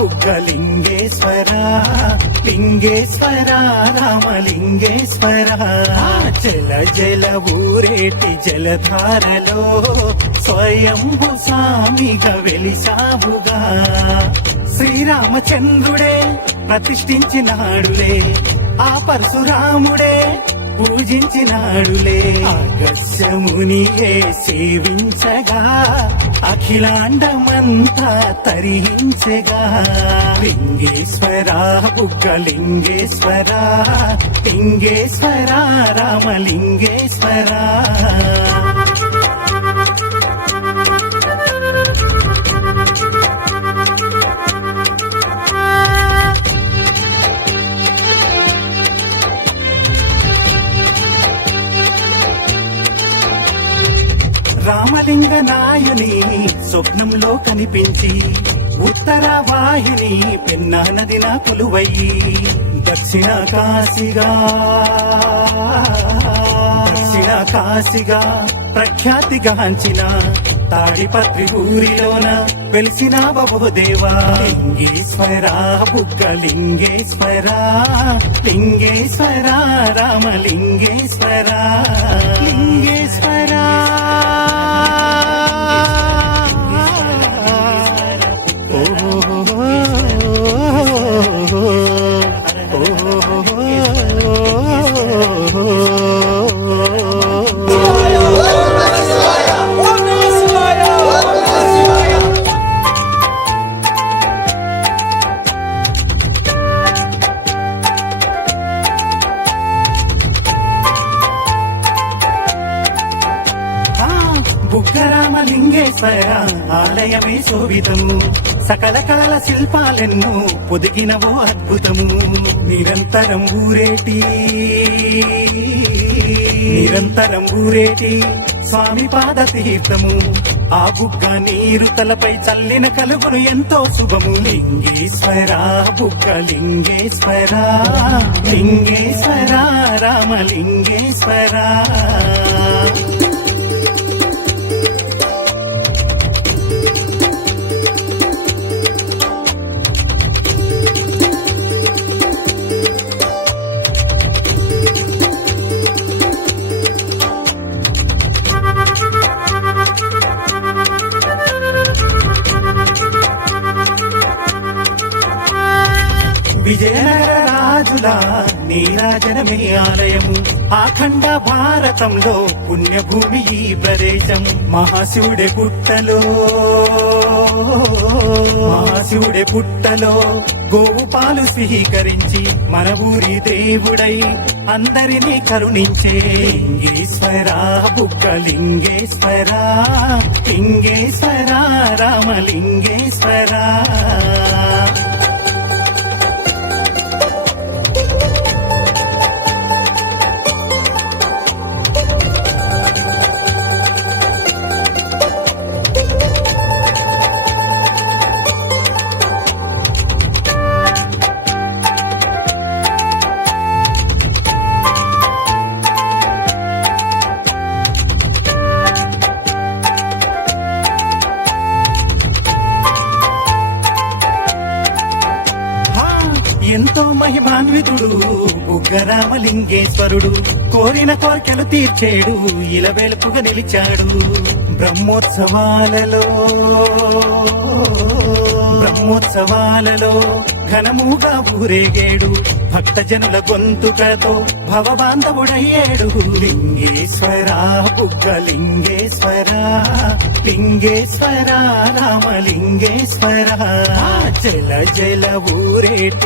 బుగ్గలింగేశ్వర లింగేశ్వర రామలింగేశ్వర. జల జల ఊరేటి జలధారలో స్వయంభు స్వామిగా వెలిసావుగా శ్రీరామచంద్రుడే ప్రతిష్ఠించినాడులే ఆ పరశురాముడే పూజించినాడులే. ఆకర్షమునియే సేవించగా అఖిలాండమంతా తరించగా లింగేశ్వర బుగ్గలింగేశ్వర లింగేశ్వర రామలింగేశ్వర. రామలింగ నాయుని స్వప్నంలో కనిపించి ఉత్తర వాహిని పెన్నా నా కొలువయ్యి దక్షిణ కాశీగా దక్షిణ కాశీగా ప్రఖ్యాతిగాంచిన తాడిపత్రి ఊరిలోన వెలిసిన బబోదేవా లింగేశ్వరా బుగ్గ లింగేశ్వరా లింగేశ్వరా రామలింగేశ్వరా లింగేశ్వర బుగ్గరామలింగేశ్వర ఆలయమే శోభితము సకల కళల శిల్పాలెన్నో పొదిగినవో అద్భుతము. నిరంతరం ఊరేటి. నిరంతరం ఊరేటి స్వామి పాద తీర్థము ఆ బుగ్గ నీరు తలపై చల్లిన కలుగును ఎంతో శుభము. లింగేశ్వర బుగ్గ లింగేశ్వర లింగేశ్వర రామలింగేశ్వర విజయనగర నీరాజనమే ఆలయము. ఆఖండ భారతంలో పుణ్యభూమి ఈ ప్రదేశం. మహాశివుడే పుట్టలో. మహాశివుడే పుట్టలో. గోవు పాలు స్వీకరించి మన ఊరి దేవుడై అందరినీ కరుణించే లింగేశ్వరా బుక్కలింగేశ్వరా లింగేశ్వరా రామలింగేశ్వరా. ఎంతో మహిమాన్వితుడు ఉగ్గరామలింగేశ్వరుడు కోరిన కోరికలు తీర్చేడు ఇలవేలుపుగా నిలిచాడు. బ్రహ్మోత్సవాలలో బ్రహ్మోత్సవాలలో ఘనముగా ఊరేగేడు. భక్తజనుల గొంతుకతో భవబాంధవుడయ్యాడు. లింగేశ్వర బుగ్గ లింగేశ్వర లింగేశ్వర రామలింగేశ్వర. జల జల ఊరేటి